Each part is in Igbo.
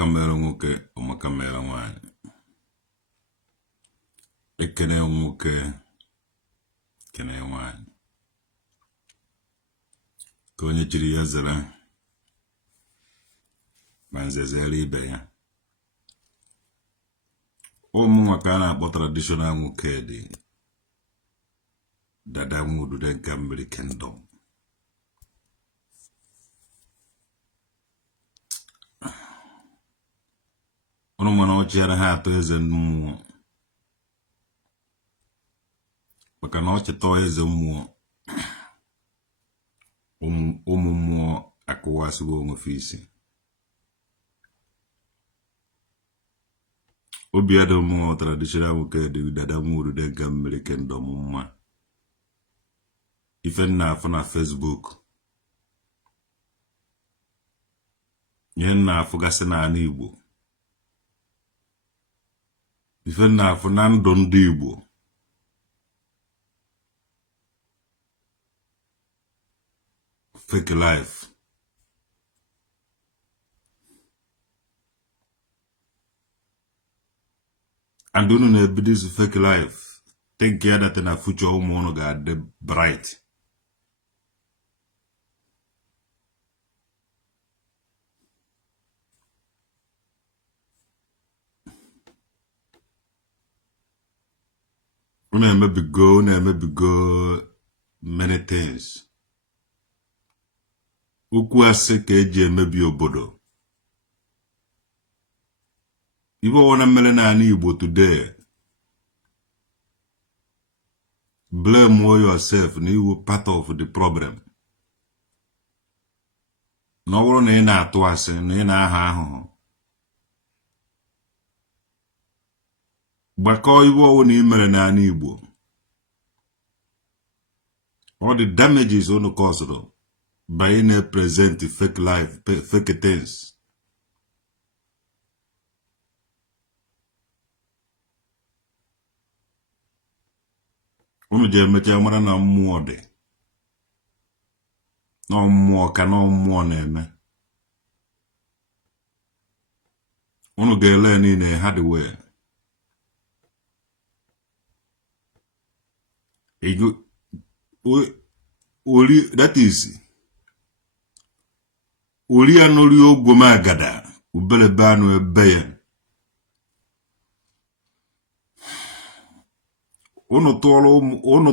Ọmakamere nwoke, ọmakamere nwanyị. Ekene nwoke, ekene nwanyị. Ka onye chiri ya zere, ma nzezere ibe ya. Ụmụnwa ka a na-akpọ traditional nwoke dị dada nwudude nke mmiri kingdom. Ọnụ mana ọchịara ha atọ eze mmụọ, maka na ọchịtọ eze mmụọ ụmụ mmụọ akụwasịgo onwe isi. Obi adị mmụọ traditional nwoke dị dada nwudude nke mmiri kingdom mma. Ife nna afọ na Facebook, ihe nna afọ gasị n'ala Igbo, ife nna afọ na ndụ ndị Igbo, fake life. And unu na-ebido izu fake life, think ya that na future ụmụ unu ga-adị bright. Unu emebigo many things. Okwu asị ka eji emebi obodo. Ibe wana mere n'ala Igbo today, blame yourself na you part of the problem. Na ọ bụrụ na ị na-atụ asị na ị na-aha ahụhụ, gbakọ ibe ọwụ na ị mere n'ala Igbo, all the damages unu caused by na present fake life, fake things. Unu je emecha mara na mmụọ dị, na mmụọ ka na mmụọ na-eme. Unu ga-ele niile hardware. That is Ori anori ogwoma agada ubelebe anụ ebe ya. Unu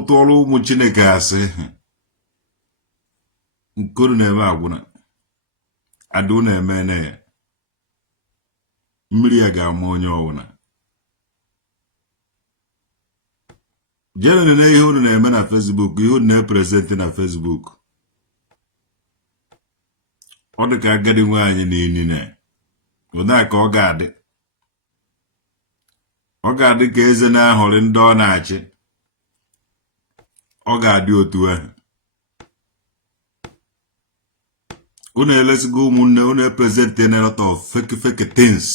tụọrọ ụmụ Chineke asị nkoro na-eme agwụna adụ na-eme na ya, mmiri ya ga-ama onye ọwụna. Jere na ihe unu na-eme na Facebook, ihe unu na-epresent na Facebook, ọ dị ka agadi nwaanyị n'inine. Ụda ka ọ ga-adị. Ọ ga-adị ka eze na-ahọrị ndị ọ na-achị. Ọ ga-adị otu ahụ. Unu elesigo ụmụnne, unu epresent a lot of fake things.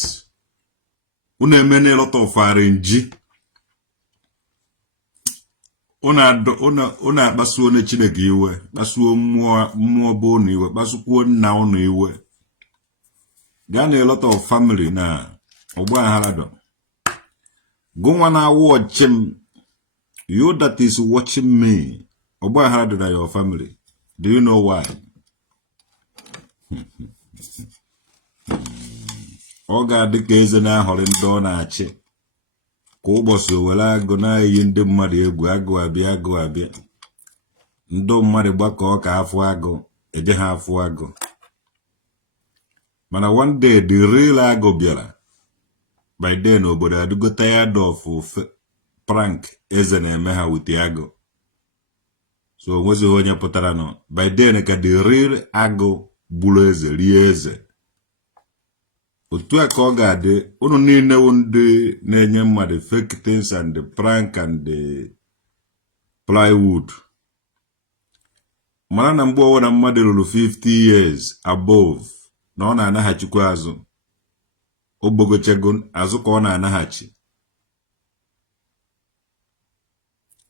Unu eme a lot of arrange. Unu akpasuo na Chineke iwe, kpasuo mmụọ bụ unu iwe, kpasukwuo nna unu iwe. Gaa na a lot of family na ọgba aghara. Go na watch him. You that is watching me, ọgba aghara na your family. Do you know why? Ọ ga-adị ka eze na-ahọrị ndị ọ na-achị, ka ụbọchị were agụ na-eyi ndị mmadụ egwu. Agụ abịa ndị mmadụ gbakọ ka afọ agụ eje ha afọ agụ. Mana one day the real agụ bịara. By then obodo adịgo tired of prank eze na-eme ha with agụ. So onwezi onye pụtara nọ. By then ka the real agụ bụrụ eze, rie eze. Otu a ka ọ ga-adị. Unu niile ndị na-enye mmadụ fake things and the prank and the plywood. Mana na mgbe ọwụna mmadụ ruru 50 years above na ọ na-anaghachikwa azụ. Ogbogochego azụ ka ọ na-anaghachi.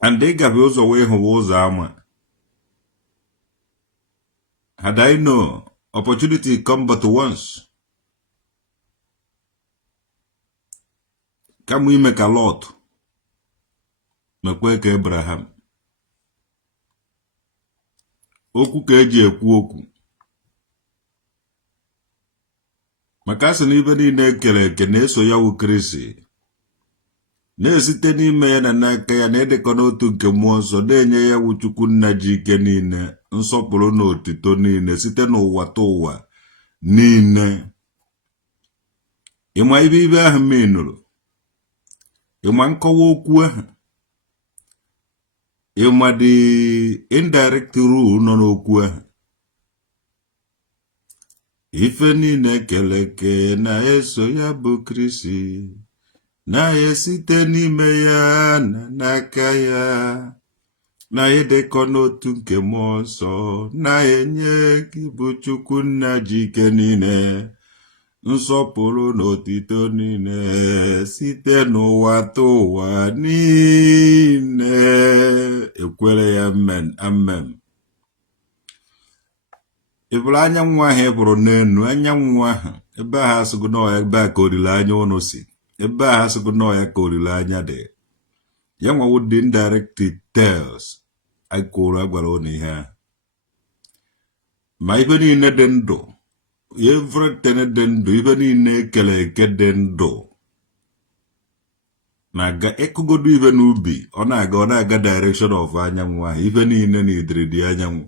And ị gabe ụzọ wee hụwa ụzọ ama. Had I know, opportunity come but once. kama ime ka Lot mekwe ka Abraham. Okwu ka eji ekwu okwu. Maka asị na ibe niile ekere eke na-eso ya wụ Kristi, na-esite n'ime ya na n'aka ya na-edekọ n'otu nke mmụọ nsọ, na-enye ya wụ Chukwu nna ji ike niile, nsọpụrụ na otito niile site n'ụwa ta ụwa niile. Ịma ibe ahụ menụrụ, ịma nkọwa okwu ahụ, ịma the indirect rule nọ n'okwu ahụ. Ife niile keleke na-eso ya bụ Kristi, na-esite n'ime ya na n'aka ya, na-edekọ n'otu nke mmụọ nsọ, na-enye gị bụ Chukwu nna ji ike niile, nsọpụrụ na otito niile site n'ụwa ta ụwa niile. Ekwere ya amen, amen. Ịbụrụ anyanwụ ahụ ịbụrụ n'enu, anyanwụ ahụ ebe ahụ asịgo n'ọya ebe a ka olileanya ụnụ si, ebe ahụ asịgo n'ọya ka olileanya dị. Ya nwawo dị indirect details anyị kwuru agwara ụnụ ihe ahụ. Ma ife niile dị ndụ, everything dị ndụ, ife niile ekele eke dị ndụ na-aga ekụgodo ife n'ubi, ọ na-aga direction of anyanwụ ahụ. Ife niile na idiri dị anyanwụ.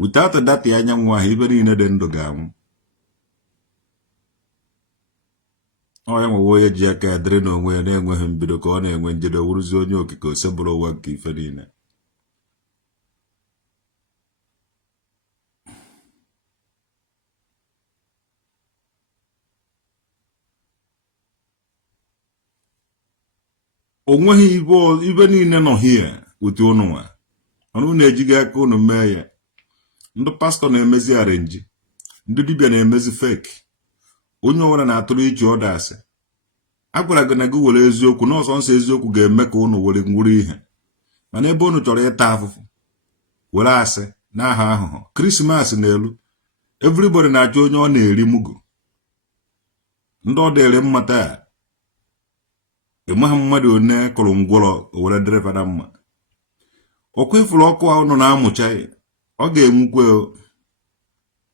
Without that anyanwụ ahụ, ife niile dị ndụ ga-anwụ. Ọ ya nwewe onye ji aka ya dịrị n'onwe ya na-enweghị mbido ka ọ na-enwe njedo, wuruzi onye okike osebụrụ ụwa nke ife niile. O nweghị ibe niile nọ here wute ụnụ nwa, mana unu ejighị aka unu mee ya. Ndị pastọ na-emezi arenji, ndị dibịa na-emezi fake. Onye ọbụla na-atụrụ iche ọda asị. Agwara gị na gị were eziokwu, na ọsọ nsọ eziokwu ga-eme ka unu were ngwuru ihe. Mana ebe unu chọrọ ịta afụfụ were asị na aha ahụhụ. Krismas na-elu, everybody na-achọ onye ọ na-eri mugu. Ndị ọ dịrị mma taa, ịmaghị mmadụ one kụrụ ngwọrọ were dịrịfa na mma. Ọkwa ifuru ọkụ ahụ nọ na-amụcha ya, ọ ga-enwukwe.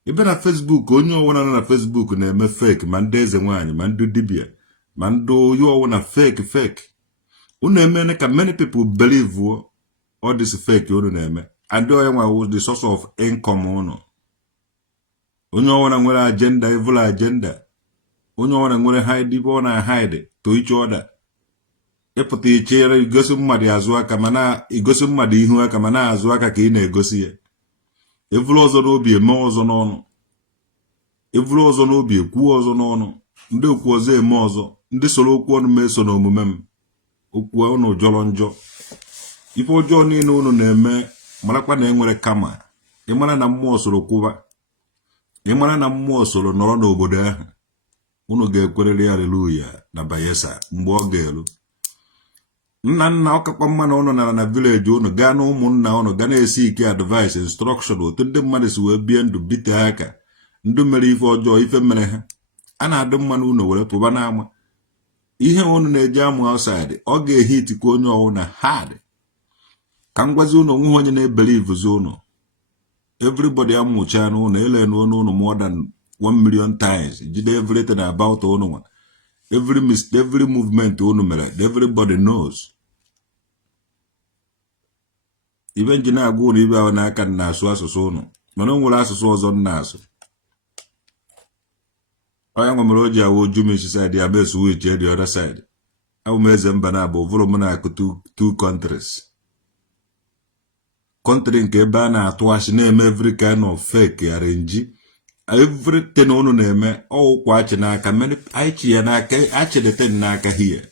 Ibe na Facebook, onye ọwụna nọ na Facebook na-eme fake, ma ndị eze nwaanyị, ma ndị dibia, ma ndị oyi ọwụna fake. Unu emene ka many people believe all this fake unu na-eme. And onye nwa the source of income unu. Onye ọwụna nwere agenda, evil agenda. Onye ọwụna nwere hide ibe ọ na hide to each other. Ịpụta ichere igosi mmadụ azụ aka, mana igosi mmadụ ihu aka, mana azụ aka ka ị na-egosi ya. Evulu ọzọ n'obi eme ọzọ n'ọnụ. Evulu ọzọ n'obi ekwu ọzọ n'ọnụ. Ndị okwu ọzọ eme ọzọ. Ndị soro okwu ọnụ meso n'omume m. Okwu unu jọrọ njọ. Ife ọjọọ niile unu na-eme, marakwa na enwere kama. Ịmara na mmụọ soro kwụba. Ịmara na mmụọ soro nọrọ n'obodo ahụ. Unu ga-ekwerere haleluya na Bayelsa mgbe ọ ga-elu. Nna ọkakwa mma na ụnụ nara na village ụnụ gaa na ụmụnna ụnụ ga na-esi ike advice instruction otu ndị mmadụ si wee bie ndụ bite aka. Ndị mere ife ọjọọ, ife mere ha. A na-adị mma na ụnụ were pụba n'ama. Ihe ụnụ na-eji amụ outside, ọ ga-ehitikwa onye ọwụna hard. Ka m gwazi ụnụ onwe onye na-ebelieve ụnụ. Everybody amụcha n'ụnụ, ele n'ụnụ more than 1 million times. Jide everything about ụnụ nwa. Every movement unu mere, everybody knows. Even ji na-agwa unu ibe ahụ n'aka na-asụ asụsụ unu, mana o nwere asụsụ ọzọ na-asụ. Onye nwe mere o ji awụ oju m isi side ya bụ switch the other side. Abụ m eze mba na abụ vụrụ m na-akụ two countries. Country nke ebe a na-atụ asị na-eme every kind of fake arrange. Everything unu na-eme ọwụkwa achị n'aka, achị ya n'aka, achịdete n'aka hie.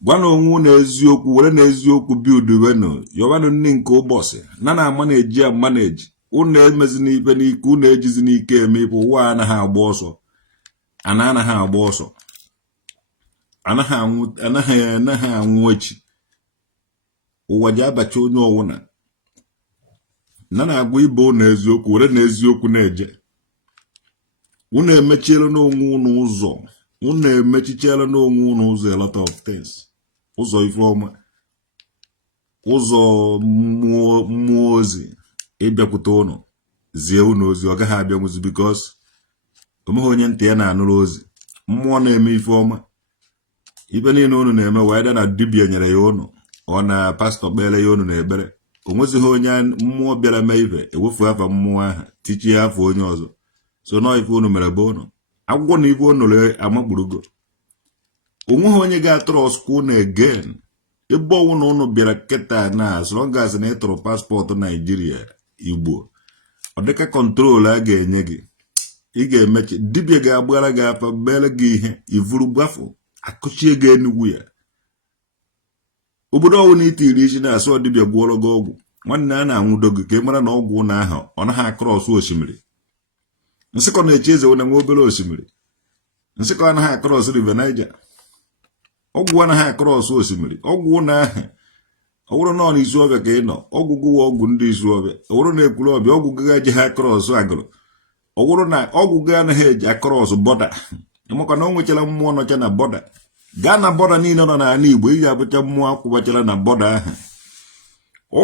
Gwa na onwe na eziokwu, were na eziokwu build wenu, yọwanụ nni nke ụbọchị, na manage ya manage. Unu emezi n'ife n'ike, unu ejizi n'ike eme ife, ụwa anaghị agba ọsọ. Anaghị agba ọsọ. Anaghị anwụ echi. Ụwa ji abacha onye ọwụna. Na-agwa ibe unu eziokwu, were na eziokwu na-eje. Unu emechiela n'onwe unu ụzọ unu emechichela n'onwe unu ụzọ a lot of things. Ụzọ ifeọma, ụzọ mmụọ ozi ịbịakwute unu zie unu ozi, ọ gaghị abịanwuzi because omeghe onye ntị ya na-anụrụ ozi. Mmụọ na-eme ifeọma, ibe niile unu na-eme wee na dibia nyere ya unu, ọ na pastọ kpere ya unu na ekpere, o nwezighị onye mmụọ bịara mee ibe ewefu afa mmụọ ahụ tichie ya afọ onye ọzọ. So nọ ife unu mere be unu agwụgwọ na ife unu amakpurugo. Onweghị onye ga-atụrụ ọsụkwụ na again ebe ọnwụ na unu bịara kịta na as long as na ịtụrụ paspọtụ Naijiria Igbo, ọ dịka kọntrol a ga-enye gị. Ị ga-emechi dibia ga-agbara gị afa mere gị ihe ivuru gbafụ akụchie gị enugwu ya. Obodo ọwụ na itiri isi na-asụ dibia gwụọrọ gị ọgwụ, nwanne a na-anwụdo gị ka ị mara na ọgwụ na ahụ ọ naghị akọrọsụ osimiri. Nsịkọ na-eche eze na nwa obere osimiri, nsịkọ anaghị akọrọsụ River Niger, ọgwụ anaghị akọrọsụ osimiri. Ọgwụ na ahụ ọ bụrụ na ọ na izu ọbịa ka ị nọ, ọgwụ gụwa ọgwụ ndị izu ọbịa. Ọ bụrụ na ekwuru ọbịa, ọgwụ gị eji ha akọrọsụ agụrụ. Ọ bụrụ na ọgwụ gị anaghị eji akọrọsụ bọda, ịmakwa na o nwechara mmụọ nọcha na bọda. Gaa na bọda niile nọ n'ala Igbo, iji abụcha mmụọ akwụbachara na bọda ahụ.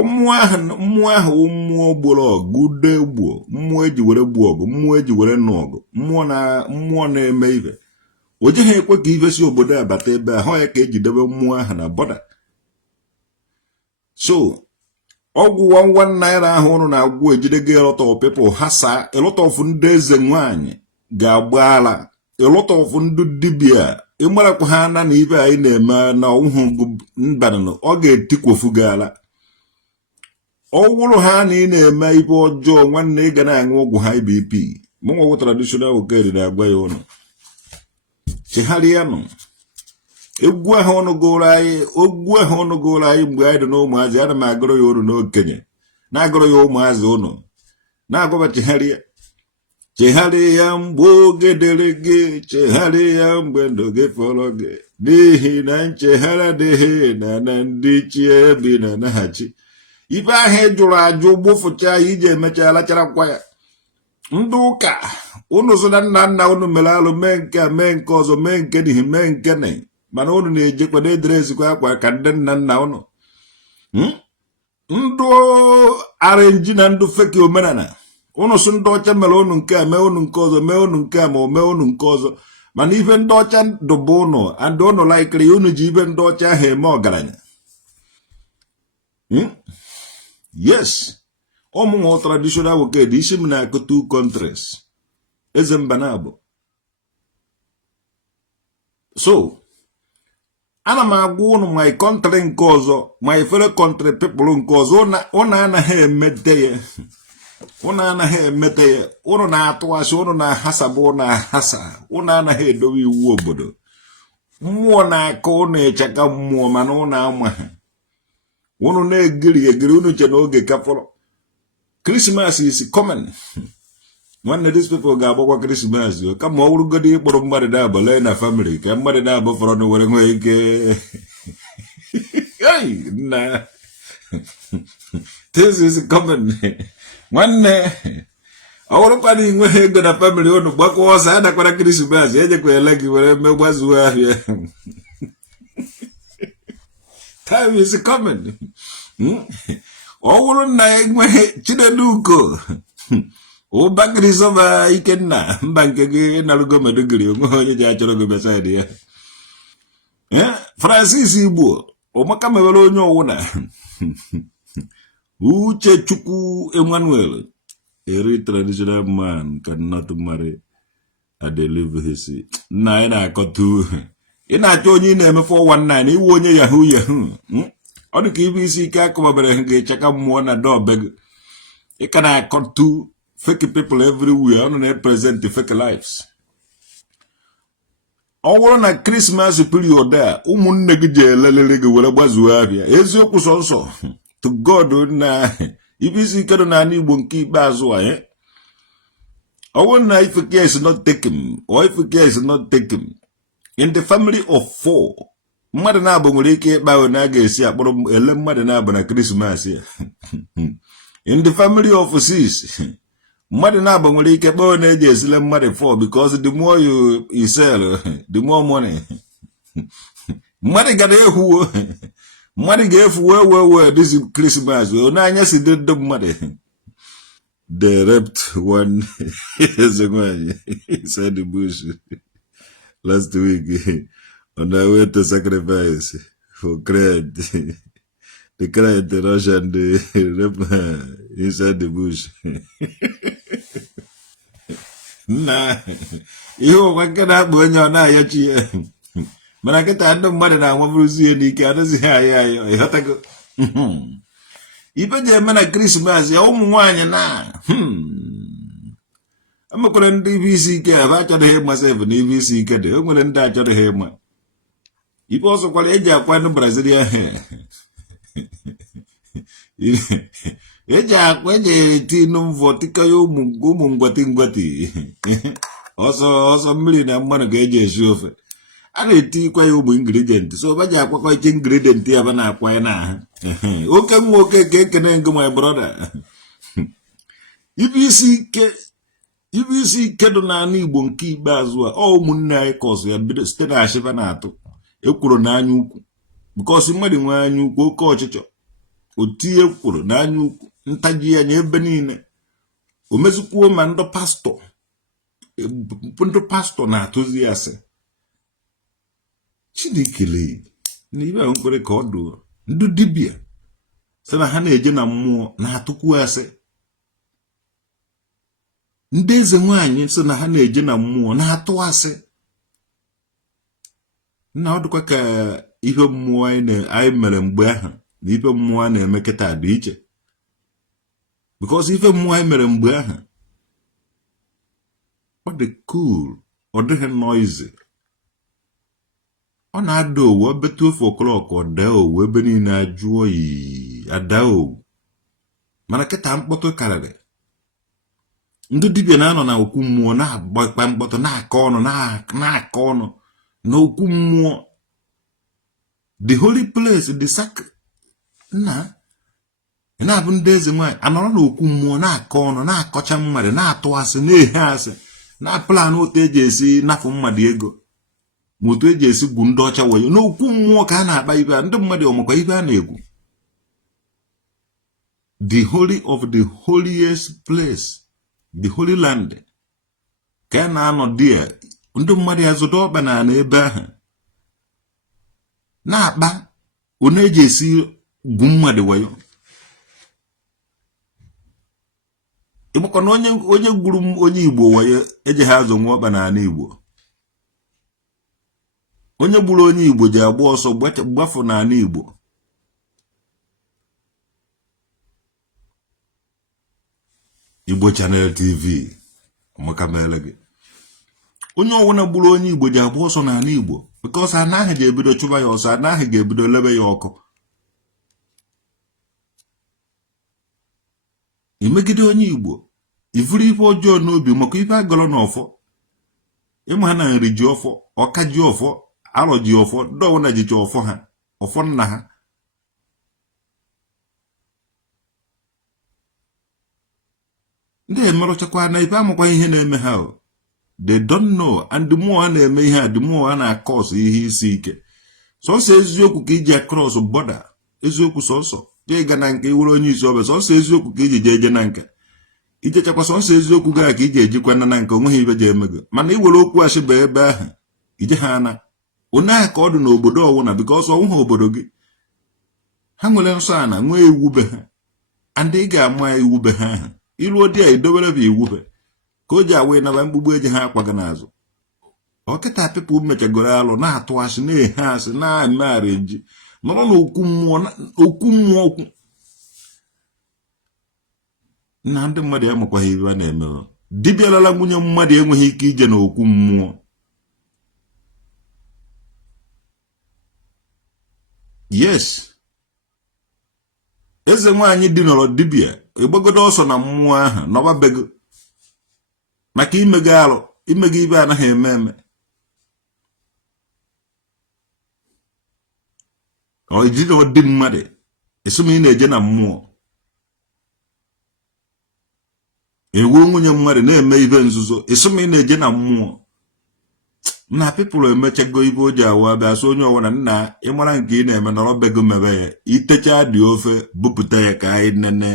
Mmụọ ahụ mmụọ gboro ọgụ ude gbuo, mmụọ eji were gbuo ọgụ, mmụọ eji were nụ ọgụ, mmụọ na-eme ibe. O jeghị ekwe ka ife si obodo abata ebe ahụ ya ka ejidebe mmụọ ahụ na bọda. So ọgwụ 11 naira ahụ ụnụ na-agwụ ejide gị lot of people hasa, a lot of ndị eze nwanyị ga-agba ala, a lot of ndị dibia ịmarakwa ha na ibe anyị na-eme na ọhụụ mbanụ, ọ ga-etikwofu gị ala. Ọ wụrụ ha na ị na-eme ibe ọjọọ, nwanne ị ga na-aṅụ ọgwụ ha IBP. Mụnwa wụ traditional okeri na-agwa ya ụnụ chegharịanụ. Egwu ahụ ọnụ gụrụ anyị mgbe anyị dị n'ụmụazị, ana m agụrụ ya ụnụ n'okenye, na-agụrụ ya ụmụazị ụnụ, na-agwaba chegharịa mgbe oge dịrị gị, chegharịa mgbe ndụ gị fọrọ gị, n'ihi na nchegharị adịghị na ndị chie bi na naghachi. Ibe ahụ jụrụ ajụ gbụfụcha ya iji emecha lacharakwa ya. Ndị ụka unu so na nna unu mere alụ, mee nke a mee nke ọzọ, mee nke n'ihi mee nke na, mana unu na-ejekwa na-ederezikwa akwa ka ndị nna unu. Ndụ arenji na ndụ feki omenala, unu so ndị ọcha mere unu nke a mee unu nke ọzọ, mee unu nke a ma o mee unu nke ọzọ. Mana ife ndị ọcha dụba unu and unu laikiri unu ji ibe ndị ọcha ahụ eme ọgaranya. Yes, ọmụnwa traditional woked isi m na-akụ 2 countries eze mba na abụ. So ana m agwa unu my country nke ọzọ, my fellow country people nke ọzọ, unu anaghị emete ya, unu na-atụasị, unu na-ahasaba, unu ahasa, unu anaghị edowe iwu obodo. Mmụọ na-akọ unu echeka mmụọ, mana unu ama ha. Unu na-egiri unu che na oge kafọrọ. Christmas is coming. Nwanne these people ga-agbakwa Christmas kama ọ wụrụgodi ịkpọrọ mmadụ na-abụ lee na family ka mmadụ na-abụ fọrọ na were nwee ike. Na this is coming. Nwanne ọ wụrụkwa na inweghị ego na family unu gbakwa ọsọ adakwara Christmas ejekwa ele gị were megbazuo ahịa. Time is coming. Ọ wụrụ na enweghị Chineduko ụbakịrị sọba Ikenna mba nke gị narugo medugiri, onweghị onye ji achọrọ gị beside ya. Francis Igbo ụmaka mewere onye ọwụna. Uche Chukwu Emmanuel, a traditional man cannot marry a delivery. Nna anyị na-akọtu ị na-achọ onye ị na-eme 419 iwu onye yahoo. Ọ dị ka ibe isi ike akọbabere ga-echeka mmụọ na dọbe gị. Ị ka na-akọtu fake people everywhere, ọ na-represent fake lives. Ọ bụrụ na Christmas period a ụmụnne gị ji elelere gị were gbazuo ahịa, eziokwu sọnsọ to God na ibe isi ike nọ n'ala Igbo nke ikpeazụ anyị. Ọ bụrụ na if care is not taken, or if care is not taken in the family of 4, mmadụ na-abụ nwere ike ịkpa na a ga-esi akpọrọ ele mmadụ na-abụ na Christmas ya. In the family of 6, Mmadụ na-agbanwere ike kpọọ na-eji esile mmadụ for because the more you sell, the more money. Mmadụ gara ehuwo. Mmadụ ga-efu wee this Christmas. Onye anya si dị mmadụ. They raped one inside the bush last week on their way to sacrifice for credit. The client, the Russian, the rape inside the bush. Nah, you what can happen when you're not yet? But I get under mother and one will see any cat as I have to go. Even the man at Christmas, your own wine and I'm a current DVC care. I tried to hear myself an DVC cat. I'm going to touch the hair. You also call it a quite Brazilian hair. Eja kwenye tinu mvotika yo mungu ngwati. Also mmiri na mmanụ ka eji esi ofe. A na-etikwa ya ụmụ ingredient. So baja akwakọ iche ingredient ya ba na-akwa ya na. Oke nwoke ka ekene ngo my brother. Ibu isi ike dị n'ala Igbo nke ikpeazụ a, ọ ụmụnne anyị kọsụ ya bido site na ashifa na-atụ. Ekwuru n'anya ukwu. Because mmadụ nwe anya ukwu oke ọchịchọ. Otie ekwuru n'anya ukwu. Ntaji ya nye ebe niile. O mezukwuo ma ndị pastọ na-atụzi ya asị. Chidikele n'ibe ahụ kwere ka ọ dụ ndị dibịa sị na ha na-eje na mmụọ na-atụkwu asị. Ndị eze nwaanyị sị na ha na-eje na mmụọ na-atụ asị. Na ọ dịkwa ka ihe mmụọ anyị mere mgbe ahụ na ife mmụọ a na-eme kịta dị iche. Because ife mmụọ anyị mere mgbe ahụ ọ dị cool, ọ dịghị noisy. Ọ na-ada owu ebe 12 o'clock ọ daa owu ebe niile ajụọ oyi ada owu. Mana kịta mkpọtụ karịrị. Ndị dibịa na-anọ na okwu mmụọ na-agbakpa mkpọtụ na-akọ ọnụ na okwu mmụọ. The holy place, the sacred. Na-abụ ndị eze nwanyị anọrọ n'okwu mmụọ na-akọ ọnụ na-akọcha mmadụ na-atụ asị na-ehe asị na-apụlan otu eji esi napụ mmadụ ego ma otu eji esi gwu ndị ọcha wayo n'okwu mmụọ ka a na-akpa ibe a. Ndị mmadụ ọmakwa ibe a na-egwu. The holy of the holiest place, the holy land ka a na-anọ dị ya. Ndị mmadụ ya zụta ọkpa na ebe ahụ na-akpa onye eji esi gwu mmadụ wayo. Ịgbakọ na onye gburu onye Igbo wayo eji ha azụ nwa ọkpa n'ala Igbo. Onye gburu onye Igbo ji agba ọsọ gbafu n'ala Igbo. Igbo Channel TV maka mele gị. Onye ọwụna gburu onye Igbo ji agba ọsọ n'ala Igbo because anaghị ga-ebido chụba ya ọsọ, anaghị ga-ebido lebe ya ọkụ. Imegide onye Igbo ivuru ife ọjọọ n'obi maka ife agọrọ n'ọfọ. Ịma ha na nri ji ọfọ, ọka ji ọfọ, alọ ji ọfọ, ndị ọwụna jicha ọfọ ha, ọfọ nna ha. Ndị emerụchakwa na ife amakwa ihe na-eme ha. They don't know, and the more a na-eme ihe a, the more a na-akọsụ ihe isi ike. Sọsọ eziokwu ka iji across border, eziokwu sọsọ jee ga na nke iwere onye isi ọbịa, sọsọ eziokwu ka iji jeje na nke ijechakwa sọsọ eziokwu gaa ka iji ejikwa na nke onweghị ibe je emego. Mana iwere okwu asịba ebe ahụ ije ha na onye ahụ ka ọ dị n'obodo ọwụna because ọnwụ ha obodo gị. Ha nwere nsọ ana nwee iwu be ha, and ị ga-ama iwu be ha ahụ iruo dị a idobere bụ iwu be ka o ji awa ịnaba mgbugbu eji ha akwaga n'azụ. Ọkịta pepụ mechagoro alụ na-atụ asị na-ehe asị na-emegharị nji nọrọ n'okwu mmụọ okwu na ndị mmadụ amakwaghị ibe a na-eme. Dibịa lala nwunye mmadụ enweghị ike ije n'okwu mmụọ. Yes, eze nwaanyị dị nọrọ dibịa egbagodo ọsọ na mmụọ ahụ n'ọbabego maka imego alụ imego ibe anaghị eme. Ọ iji na ọdị mmadụ esome ị na-eje na mmụọ. ewu nwunye mmadụ na-eme ibe nzuzo ịsụma ị na-eje na mmụọ na people emechego ibe o ji awa bịa so onye ọwara nna ịmara nke ị na-eme nọrọ bego mebe ya itecha dị ofe bupụta ya ka anyị nene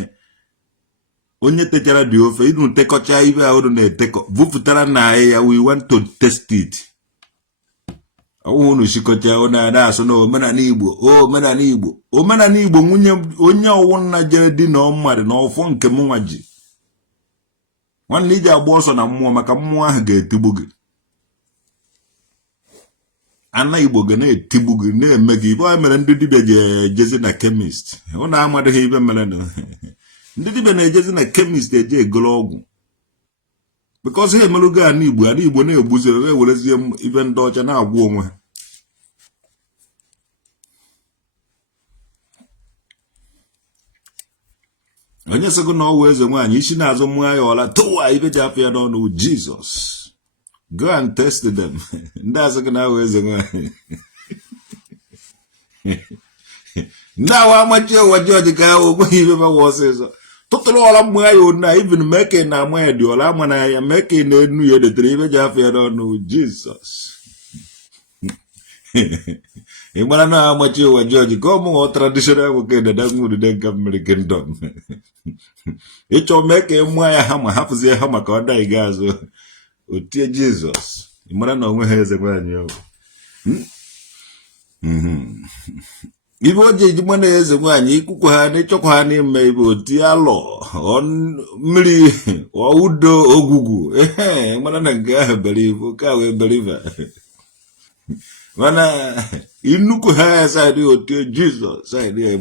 onye techara dị ofe ịnụ tekọcha ibe ahụ na-etekọ bupụtara na anyị ya we want to test it ọwụ unu shikọcha ọ na-asụ na omenala Igbo nwunye onye ọwụ nna jere di na mmadụ na ọfọ nke m nwa ji nwanne iji agba ọsọ na mmụọ maka mmụọ ahụ ga-etigbu gị ana Igbo ga na-etigbu gị na-eme gị ibe mere ndị dibịa ji ejezi na chemist ọ na-amadịghị ibe mere ndị dibịa na-ejezi na chemist eje egolo ọgwụ because ha emelugo ana Igbo na-egbuziri na-ewerezie ibe ndị ọcha na-agwụ onwe ha onye sịgo na ọwụ eze nwaanyị isi na-azụ mmụọ ya ọla tụwa ibe ji afọ ya n'ọnụ Jesus. Go and test them. Ndị asịgo na ọwụ eze nwaanyị ndị awa amachi ụwa George ka ahụ ogweghị ibe bawa ọsịsọ tụtụrụ ọla mmụọ ya ona even meke na ama ya dị ọla ama na ya meke na enu ya detere ibe ji afọ ya n'ọnụ Jesus. ị mara na amachi ụwa George ka ọmụnwa traditional nwoke dadamụdide nke mmiri kingdom ịchọ mee ka mmụọ ya ha ma hapụzie ha maka ọ daghị ga azụ otie Jesus. ị mara na onwe ha eze nwaanyị ọgwụ ibe o ji ejigbo na eze nwaanyị ikwukwa ha na ịchọkwa ha n'ime ibe oti alọ mmiri udo ogwugwu mara na nke ahụ bere ibu ka wee beriva mana nnukwu ha saịdị otie Jesus saịdị ya ị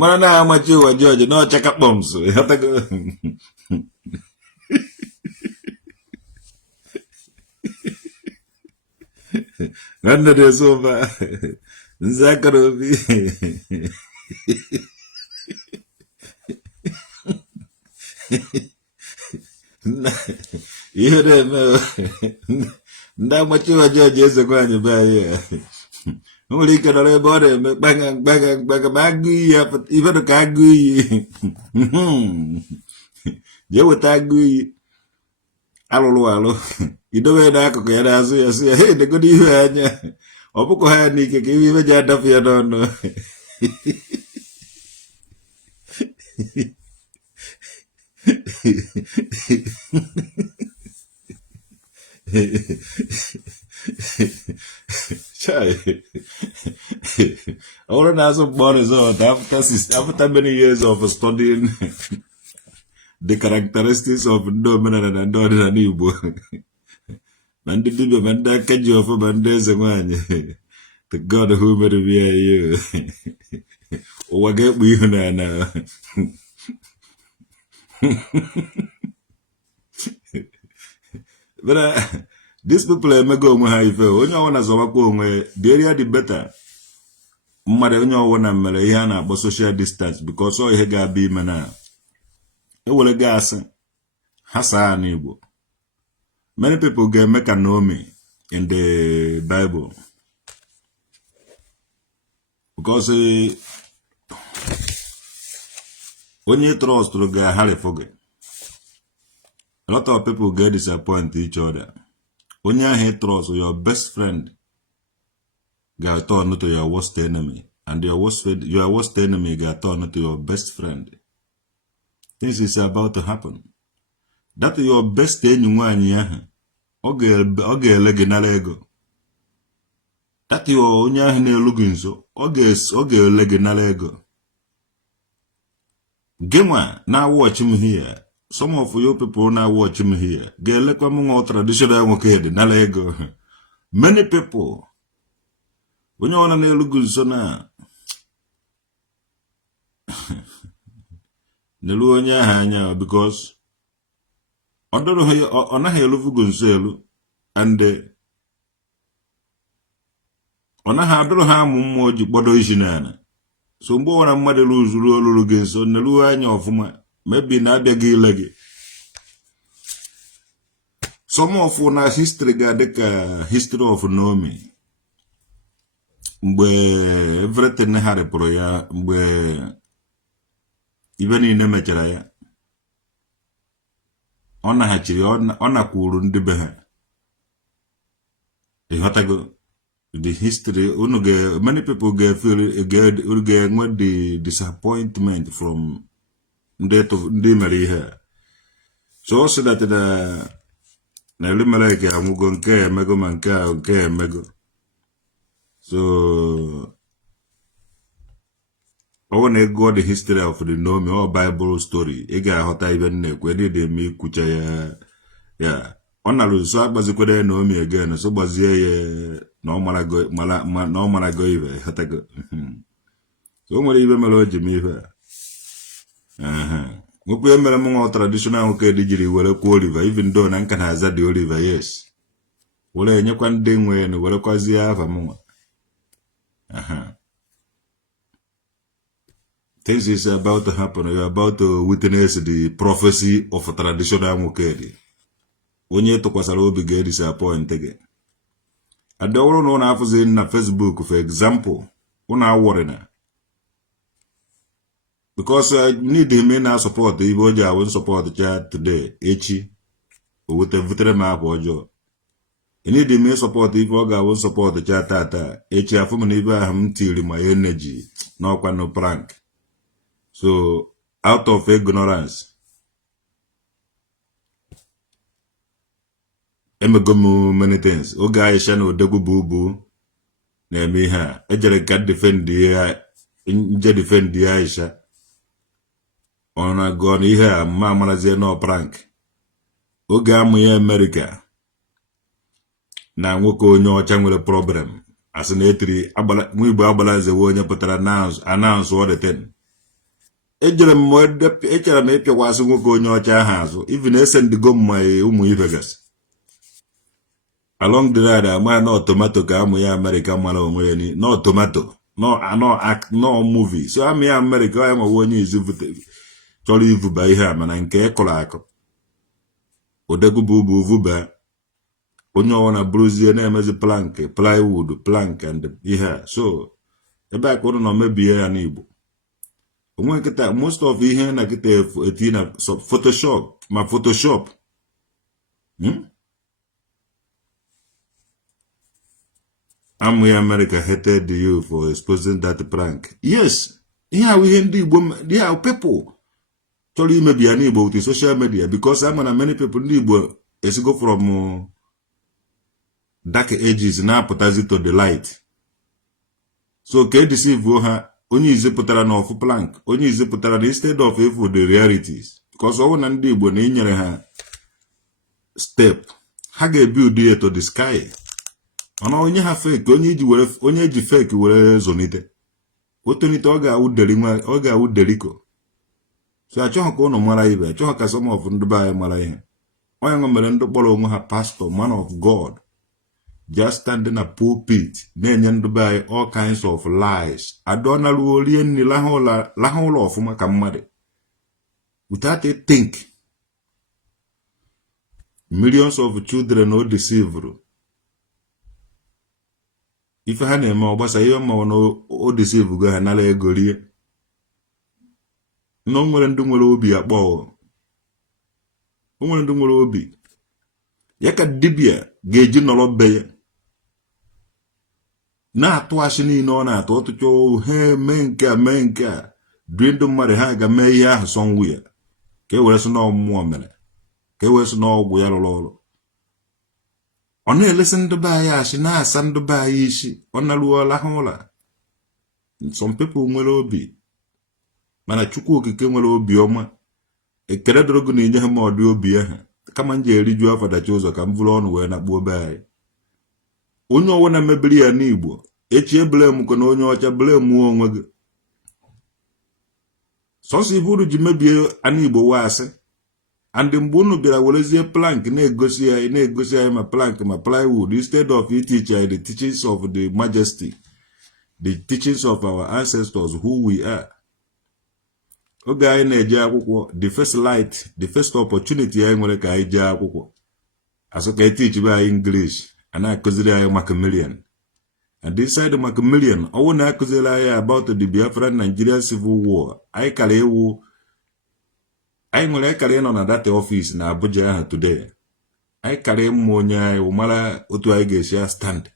mara na amachi ụwa George na ọchaka kpọmso ịghọtago nwanne dị ụba nze akara obi ihe na-eme ndị amachi ụwa George eze nwaanyị be anyị o nwere ike nọrọ ebe ọ na-eme gbaga ma agụ iyi ifedụ ka agụ iyi jee weta agụ iyi alụrụ alụ idobe n'akụkụ ya na-azụ ya sị ya he degodo ihu anya ọ bụkọ ha ya n'ike ka ibe ji adapụ ya n'ọnụ I want to ask about result after many years of studying the characteristics of Ndomenana and Ndodana Igbo. Ndi Dibia Manda Kaji of Mandez and Wany. The God who made you. Oh, I get me now. But these people are mega high. Only one as a wako, the area the better. Mmadụ onye ọwụna mere ihe a na-akpọ social distance because ọ ihe ga-abịa ime na ewere gasị ha saa n'Igbo. Many people ga-eme ka Naomi in the Bible because onye trust ga-harịfụ gị. A lot of people get disappoint each other. Onye ahụ trust your best friend got turned to your worst enemy, and your worst enemy got turned to your best friend. This is about to happen. That your best enemy, oge leginala ego. That your onye na looking so, oge leginala ego. Gema, now watch him here. Some of you people now watch him here. Gelekwa mo traditional nwoke nala ego. Many people when you want to look good, so now, Neluanya hanya because I don't know how you on a hello Gunselu and on a hadro ham moji bodo ishinana. So born a mother lose rule against on the Luanya of my maybe Nadia Gilagi. Some of una history got the history of Nomi. Mgbe everything harịpụrụ ya mgbe Even in the mechara ona hachiri ona kwuru ndị be ha. The history many people get the disappointment from ndị mere ihe. So that na ele mere ke amugo nke emego ma nke emego. So I want to go the history of the Nomi or Bible story. Ega hota even nekwedi de mi kucha ya. Ona luso akbazikwede Nomi again. So bazie no mara go ive hota go. So mo ive melo jimi ive. Ngoku emere mo traditional nke dijiri were kwa Oliver even though na nka na aza di Oliver yes. Wole enyekwa ndị nwe no were kwazie ava mo. Things is about to happen. You're about to witness the prophecy of a traditional mukedi. Onye to kwasara obi ga disappoint again. Adawro no na afuzi na Facebook for example. Una worry na. Because I need him in support. If I won't support the chat today, echi with a veteran map or job. You need him support if I won't support the chat tata. Echi afu maniba ham till my energy. No kwa no prank. So, out of ignorance, emego many things. Oga Aisha no degu bubu na eme ha. Ejere ka defend Aisha. Ona go ni ihe ma marazie no prank. Oga amu ya America. Na nwoke onye ọcha nwere problem. As na etiri agbala mu igbo agbala ze onye pụtara announce all the thing. Ejere m epịakwasị nwoke onye ọcha ahụ azụ even esendigo mma ụmụ Vegas along the ride ama no tomato ka amụ ya America mara onwe ya ni no tomato no movie so amụ ya America ya nwe onye izu chọrọ ivuba ihe a mana nke ekọrọ akọ odegu bụ vuba onye ọna bruzie na-emezi plywood plank and ihe so ebe akọ no mebie ya n'Igbo. Most of ihe na kita etina Photoshop. America hated you for exposing that prank. Yes. Here we Igbo, people. Totally maybe an Igbo with social media because many people in Igbo as go from dark ages now potazi to the light. So can deceive her. Onye ize pụtara na ofu plank, onye ize pụtara na instead of evil the realities. Because all na ndị Igbo na inyere ha step, ha ga-build it to the sky. Mana onye ha fake, onye ji fake were zonite. Otonite ọ ga-awụ deriko. So achọghị ka ụnụ mara ibe, achọghị ka some of ndị be anyị mara ihe. Onye nwe mere ndị kpọrọ onwe ha pastor, man of God. Just standing a pulpit, buy all kinds of lies. I don't know ni lahola of makamade. Without a think. Millions of children no deceive. If I had a more basa no deceive go anala gorie. No more than doing obi at ball. Woman doing obi. Yaka dibia, gauge no lobby. Na atụasị niile ọ na-atụ ọtụtụ he menka dwindụ mmadụ ha ga mee ihe ahụ sọnwụ ya ka e were sị na ọmụmụ mere ka e were sị na ọgwụ ya rụrụ ọrụ ọ na-elesi ndị be anyị asị na-asa ndị be anyị isi ọ naruola ha ụla. Some people nwere obi mana Chukwu okike nwere obi ọma ekere dorogo na enye ha ma ọdị obi ha kama nje eriju afọ dachi ụzọ ka m vụrụ ọnụ wee nakpuo be anyị. Onye ọwụ na mebiri ya n'Igbo echi blame ko na onye ọcha blame onwe gị. Sọsọ iburu ji mebie ana Igbo wasị and mgbe unu bịara werezie plank na-egosi anyị ma plank ma plywood instead of teach the teachings of the majesty, the teachings of our ancestors who we are. Oge anyị na-eje akwụkwọ the first light, the first opportunity anyị nwere ka anyị jee akwụkwọ asọ ka teach be anyị English ana akụziri anyị Macmillan. And inside the Macmillan, I want to accuse about the Biafran Nigerian Civil War. I kala ewu I nwere karị nọ na data office na Abuja ahụ today. I karị mmụ onye anyị ụmara otu anyị ga-esi stand.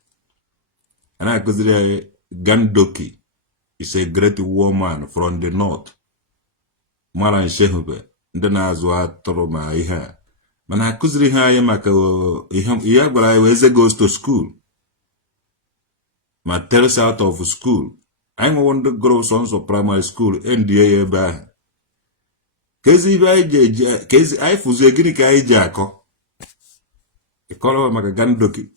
Ana akụziri anyị Gandoki is a great woman from the north. Mara Nshehube ndị na-azụ atụrụ ma ihe a. Mana akụziri ha anyị maka ihe gwara anyị eze goes to school. Ma tells out of school. Anyị nwewo ndị gụrụ sons of primary school NDA ebe ahụ. Kezi ibe anyị ji kezi anyị fụzie gịnị ka anyị ji akọ. Ịkọrọ maka Gandoki,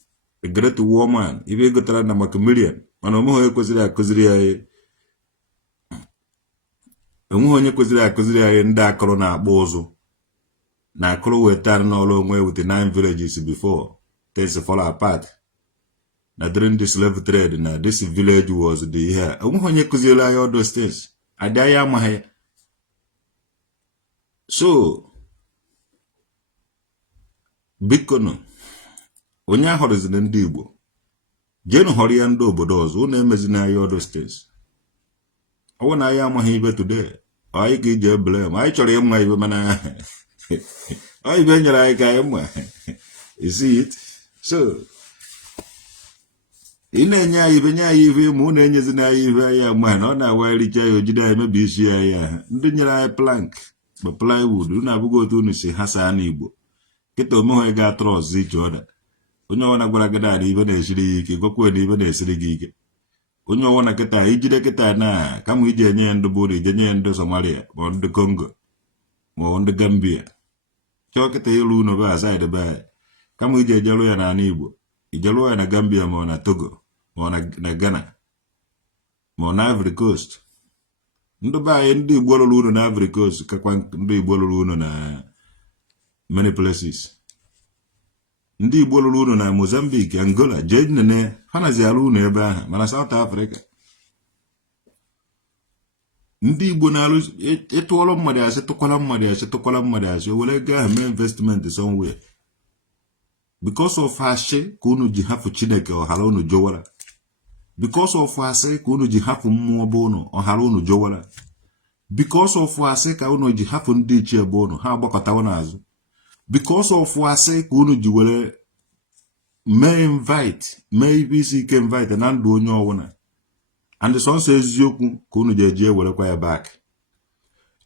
a great woman, ibe gotara na Macmillian, mana onwe onye kwesịrị akụziri anyị ndị akọrọ na-akpọ ụzụ na akọrọ weta n'ọrụ onwe with the 9 villages before things fall apart. Na during the slave trade, na this village was the here. Onwe onye kụziri anyị all those things. Adị anyị amaghị. So, biko nụ, onye ahọrọzina ndị Igbo, jenu họrọ ya ndị obodo ọzọ, unu emezina anyị all those things. Ọwụ na anyị amaghị ibe today, anyị ka ije blame, anyị chọrọ ịma ibe mana ọ ibe nyere anyị ka anyị ma. You see it? So, ị na-enye anyị ibe nye anyị ibe ma unu enyezina anyị ibe anyị ama na ọ na-awagharịcha ya ojide anyị mebi isi anyị ahụ. Ndị nyere anyị plank ma plywood, unu abụghị otu unu si ha saa n'Igbo. Kịta omewe ga-atọrọ ọzọ iche ọda. Onye ọwụna gwara gị na ibe na-esiri ya ike, gwakwa na ibe na-esiri gị ike. Onye ọwụna kịta ijide kịta na kama iji enye ya ndị bụrụ ije nye ya ndị Somalia ma ndị Congo ma ndị Gambia. Chọọ kịta ịlụ unu be asaịdị be anyị. Kama iji ejelụ ya n'ala Igbo, ijelụ ya na Gambia ma na Togo ma na Ghana ma na Ivory Coast. Ndị be anyị ndị Igbo lụrụ unu na Ivory Coast kakwa ndị Igbo lụrụ unu na many places. Ndị Igbo lụrụ unu na Mozambique, Angola, jee nene ha nazi alụ unu ebe ahụ mana South Africa. Ndị Igbo na-alụ ịtụọrọ mmadụ asị tụkwala mmadụ asị o were ego ahụ mee investment somewhere. Because of asị ka unu ji hapụ Chineke ọhara unu jọwara. Because of asị ka unu ji hapụ mmụọ bụ unu ọhara unu jọwara. Because of asị ka unu ji hapụ ndị ichie bụ unu ha agbakọtawa n'azụ. Because of asị ka unu ji were mee invite mee ibe isi ike invite na ndụ onye ọwụna. And sọnsọ eziokwu ka unu ji eji ewerekwa ya back.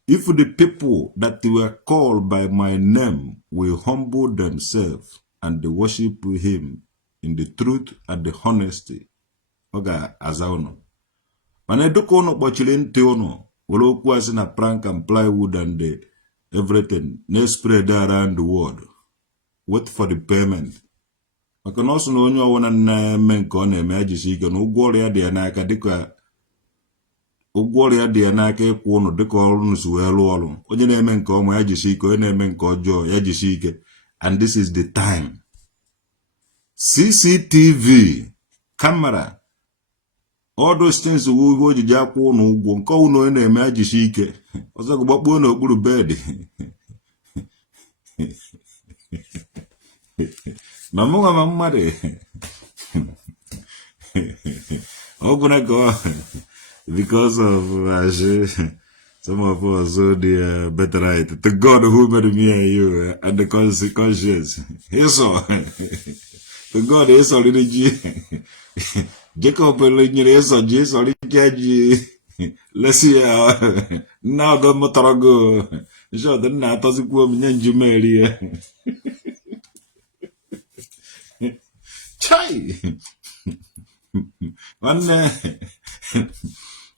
If the people that were called by my name will humble themselves and worship him in the truth and the honesty, ọ ga-aza unu. Mana edoka unu kpọchiri ntị unu were okwu asị na prank and plywood and everything na spread around the world. Wait for the payment. Maka na ọsụ na onye ọwụna na-eme nke ọ na-eme ajisi ike na ụgwọ ọrụ dị ya n'aka dịka ụgwọ ọrụ dị ya n'aka ịkwụ unu dịka ọrụ unu si wee lụọ ọrụ. Onye na-eme nke ọma ya jisi ike, onye na-eme nke ọjọọ ya jisi ike. And this is the time. CCTV, camera, all those things we ojiji akwụ unu ụgwọ nke unu onye na-eme ajisi ike. Ọzọ gbakpuo n'okpuru bed. Ma mụnwa ma mmadụ ọ bụla ka because of some of us the better right to God who made me and you and the conscience. Eso to God is already Jacob nyere eso ji eso ji lesi now go motarago so then na atozikwu m nye njumeri ya chai one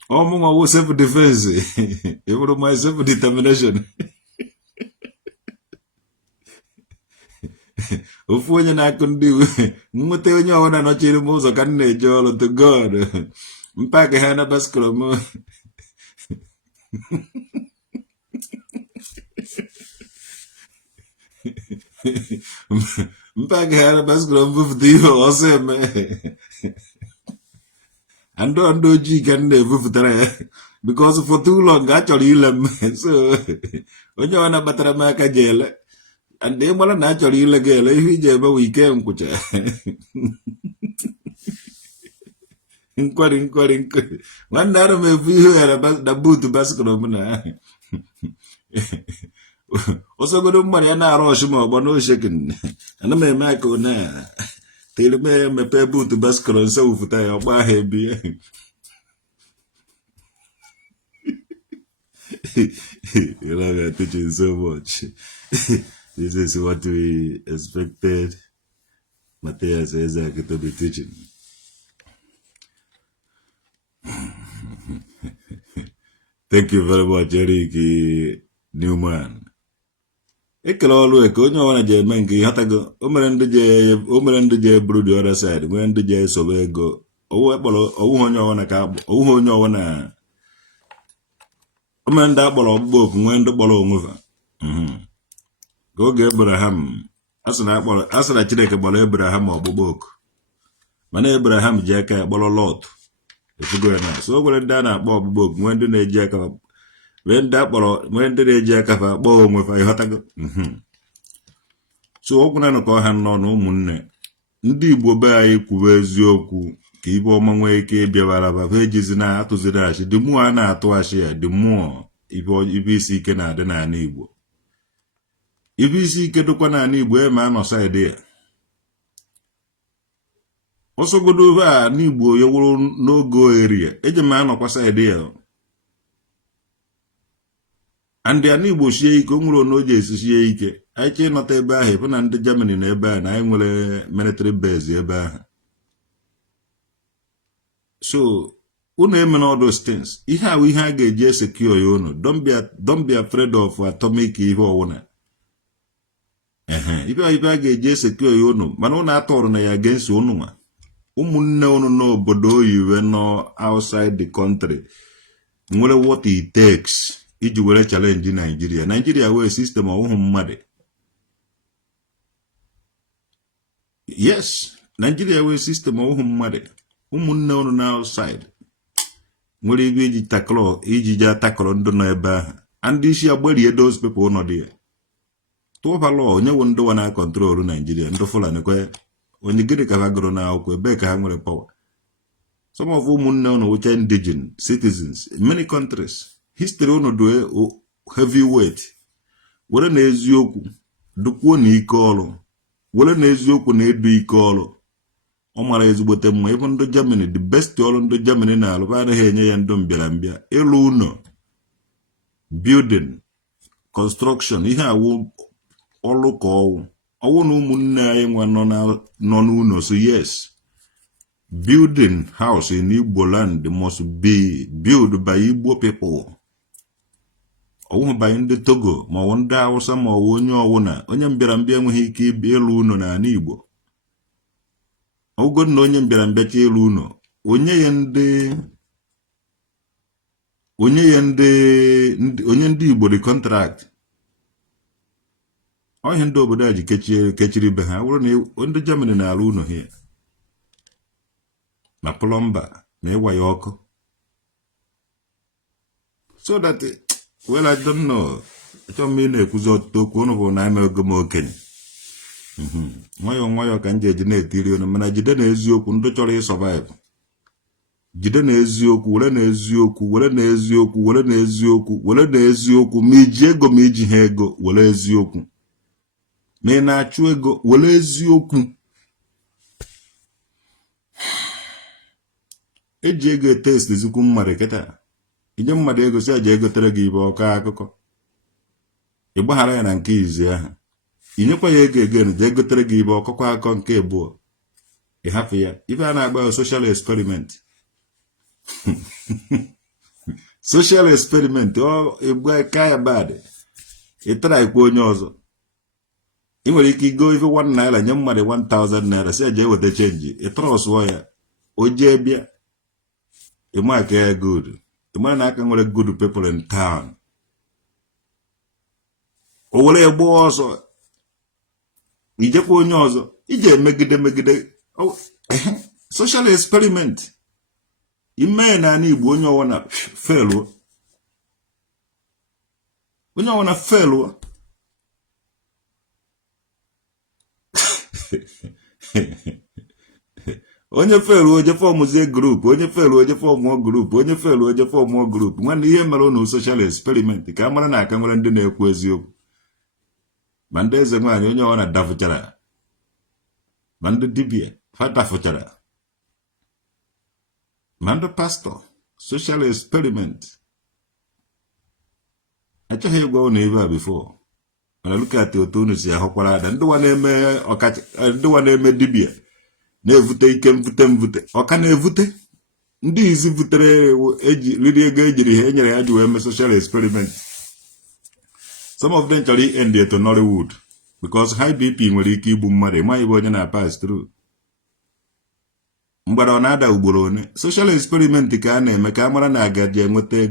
oh self defense even my self determination ofu onye na-akụ ndị nweta onye ọwụna nọchiri m ụzọ ka m na-eje ọrụ to God mpaka ha na baskoro m mpaka ha na baskoro m bụfụta ihe ọsọ eme ndị ojii ka m na-ebufụtara ya because for too long a chọrọ ile m so onye ọwụna kpatara m aka jeele and they mara na achọrọ ile gị ele ihe iji ebe wee ike nkwụcha nkwari nwanne arụ m ebu ihe ya na buutu baskoro m na osogodo mmadụ ya na-arụ ọchị ma ọgba n'oshekin ana m eme aka na tiri m ya mepe buutu baskọrọ nse wụfụta ya ọgba ahụ ebi you know, we are teaching so much. This is what we expected Matthias Isaac to be teaching. Thank you very much, Eric Newman. Ekele ọlụ eke onye ọwana je eme nke ịghọtago o mere ndị je buru the other side nwee ndị je esobe ego owuhe onye ọwana o mere ndị akpọrọ ọgbụgba oku nwee ndị kpọrọ onweva ka oge Abraham asị na Chineke kpọrọ Abraham ọgbụgba oku mana Abraham ji aka ya kpọrọ Lot efugo ya na so o nwere ndị a na-akpọ ọgbụgba oku nwee ndị na-eji aka nwee ndị na-eji aka fa akpọ onwefa ịghọtago so okwu na nụkọ ha nọ na ụmụnne ndị Igbo be anyị kwuwe eziokwu ka ibe ọma nwee ike ịbịabaraba ha ejizi na-atụziri achị dị mmụọ a na-atụ achị ya dị mmụọ ibe isi ike na-adị n'ala Igbo ibe isi ike dịkwa n'ala Igbo eme anọsa ede ya ọsọgodo a n'Igbo ya wụrụ n'oge ohere ya eji m anọkwasa ede ya andị a n'Igbo sie ike o nwere ono ji esisie ike anyị chee ịnọta ebe ahụ ebe na ndị Germany na ebe a na anyị nwere military base ebe ahụ so unu eme na all those things ihe ahụ ihe a ga-eji esecure ya unu don't be afraid of atomic ihe ọwụna ibe a ga-eji esecure ya unu mana unu atọrụ na ya against unu nwa ụmụnne unu n'obodo oyiwe nọ outside the country nwere what it takes iji were challenge Nigeria wee system ọhụụ mmadụ yes Nigeria wee system ọhụụ mmadụ ụmụnne unu na outside nwere ibe iji je atakọrọ ndụ nọ ebe ahụ and isi agbarie those people nọ dị tụọbala onye wụ ndị wa na control Nigeria ndị Fulani kwe onye gịnị ka ha gụrụ na akwụkwọ ebe ka ha nwere power some of ụmụnne unu which are indigenous citizens in many countries history unu do heavyweight were na eziokwu dukwuo na ike ọrụ were na eziokwu na edu ike ọrụ ọ mara ezigbote mma ebe ndị Germany the best ọrụ ndị Germany na-alụ anaghị enye ya ndị mbịarambịa ịlụ ụlọ building construction ihe awụ ọrụ ka ọwụ na ụmụnne anyị nwa nọ n'ụlọ so yes building house in Igbo land must be built by Igbo people ọwụ by ndị Togo ma ọ ndị Hausa ma ọ onye ọwụna onye mbịarambịa enweghị ike ịlụ ụlọ n'ala Igbo ọgụgụ na onye mbịarambịa ka ịlụ ụlọ onye ndị Igbo dị contract ọhịa ndị obodo a ji kechiri be ha wụrụ na ndị Germany na-alụ ụlọ ha na plumber na ịwa ya ọkụ so that well I don't know achọ m ị na-ekwuzi ọtụtụ okwu ụnụ bụ na emego m okenye nwayọọ ka m ji eji na-etiri unu mana jide na eziokwu ndị chọrọ ịsọvaịvụ jide na eziokwu were na eziokwu ma iji ego ma iji ha ego were eziokwu ma ị na-achụ ego were eziokwu eji ego etesti zikwu mmadụ kịta inye mmadụ ego si aja egotere gị ibe ọkọ akụkọ ịgbaghara ya na nke izi ahụ inyekwa ya ego egen je egotere gị ibe ọkọkọ akọ nke abụọ ịhapụ ya ibe a na-agba social experiment social experiment egbu ka ya bad ịtara ikpe onye ọzọ ị nwere ike igo ife 1 naira nye mmadụ 1000 naira si aja eweta chenji ịtara ọsụọ ya o jee bịa ịma ka ya good ịmara na aka nwere good people in town o were egbu ọsọ ijekwa onye ọzọ ije emegide social experiment ime na ana Igbo onye ọwụna felu onye felu oje fọmụzie group onye felu oje fọmụọ group onye felu oje fọmụọ group nwanne ihe mere unu social experiment ka amara na aka nwere ndị na-ekwu eziokwu ma ndị eze nwaanyị onye ọ na-adafụchara ma ndị dibia ha dafụchara ma ndị pastọ social experiment achọghị ịgwa ụnụ ibe a before mana look at otu unu si ahụkwara ada ndị wa na-eme dibia na-evute ike mvute ọka na-evute ndị izi vutere riri ego ejiri ha enyere ya ji wee mee social experiment. Some of them chọrọ end to Nollywood because high BP nwere ike igbu mmadụ ma ibe onye na-pass through. Mgbada ọ na-ada ugboro one social experiment ka a na-eme ka a mara na agaji enweta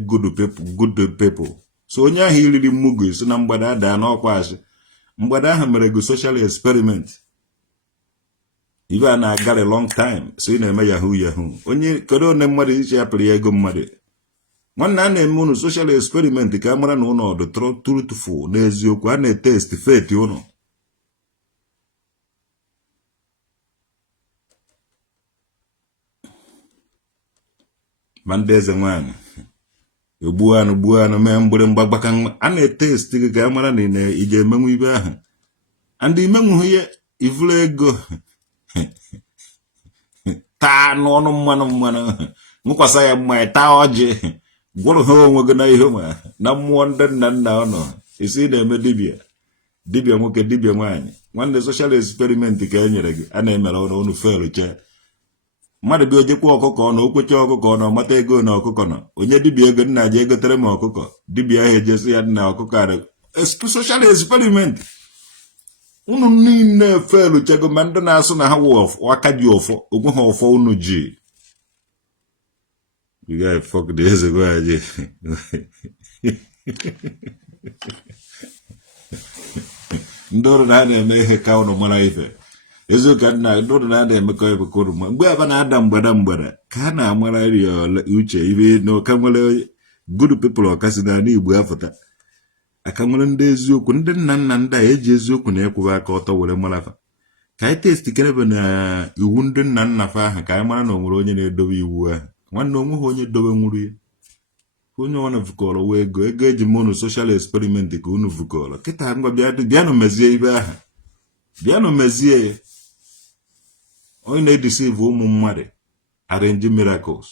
good people. So onye ahụ iriri mmugụ so na mgbada ada n'ọkwa asị mgbada ahụ mere go social experiment. Ibe a na-agara long time so ị na-eme yahoo onye kedu one mmadụ isi apịrị ya ego mmadụ nwanne a na-eme unu social experiment ka a mara na ụnụ ọdụ truthful n'eziokwu a na-etest faith ụnụ. Ma ndị eze nwaanyị egbuo anụ mee mgbịrịmgba gbaka a na-etest gị ka a mara na ije emenwu ibe ahụ and imenwughị ihe ivuru ego taa n'ọnụ mmanụ nkwasa ya mmanya taa ọjị gwụrụ ha onwe gị na ihe ma na mmụọ ndị nna nna ọnụ isi na-eme dibia nwoke dibia nwaanyị nwanne social experiment ka e nyere gị a na-emere ọnụ felu che mmadụ bi ojekwa ọkụkọ ọnụ okwecha ọkụkọ ọnụ mata ego na ọkụkọ nọ onye dibia ego nna ji egotere m ọkụkọ dibia ahụ ejesi ya dị na ọkụkọ arị social experiment unu niile felu chego ma ndị na-asụ na ha wụ aka ji ọfọ ogwe ha ọfọ unu ji you guys fuck the eze gwaji ndị ọrụ na ha na-eme ihe ka ụnụ mara ife eziokwu nna ndị ọrụ na ha na-emekọ ebekọ ụnụ mgbe aba na-ada mgbada ka ha na-amara ri uche ibe na ọka nwere good people ọkasị na Igbo afụta aka nwere ndị eziokwu ndị nna nna ndị a eji eziokwu na-ekwuba aka ọtọ were marafa ka anyị testi kerebe na iwu ndị nna nna fa ahụ ka anyị mara na o nwere onye na-edobe iwu ahụ nwanne onwe ha onye dobe nwuru ya onye ọ na-vukọrọ wee ego eji mụnụ social experiment ka unu vukọrọ kịta ngwa bịanụ mezie ibe ahụ bịanụ mezie ya onye na-edeceive ụmụ mmadụ arrange miracles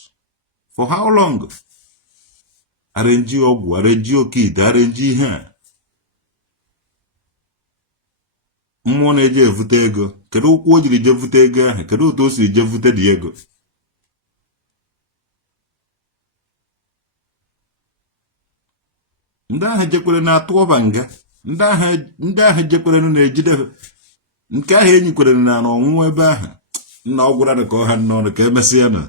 for how long arrange ọgwụ arrange okite arrange ihe a mmụọ na-eje evute ego kedu ụkwụ o jiri je vute ego ahụ kedu otu o si je vute dị ego ndị ahụ jekwere na-atụ ọba nga ndị ahụ jekwere na-ejide nke ahụ enyikwere na ọnwụnwa ebe ahụ nna ọgwụra ka ọha n'ọnụ ka emesịa na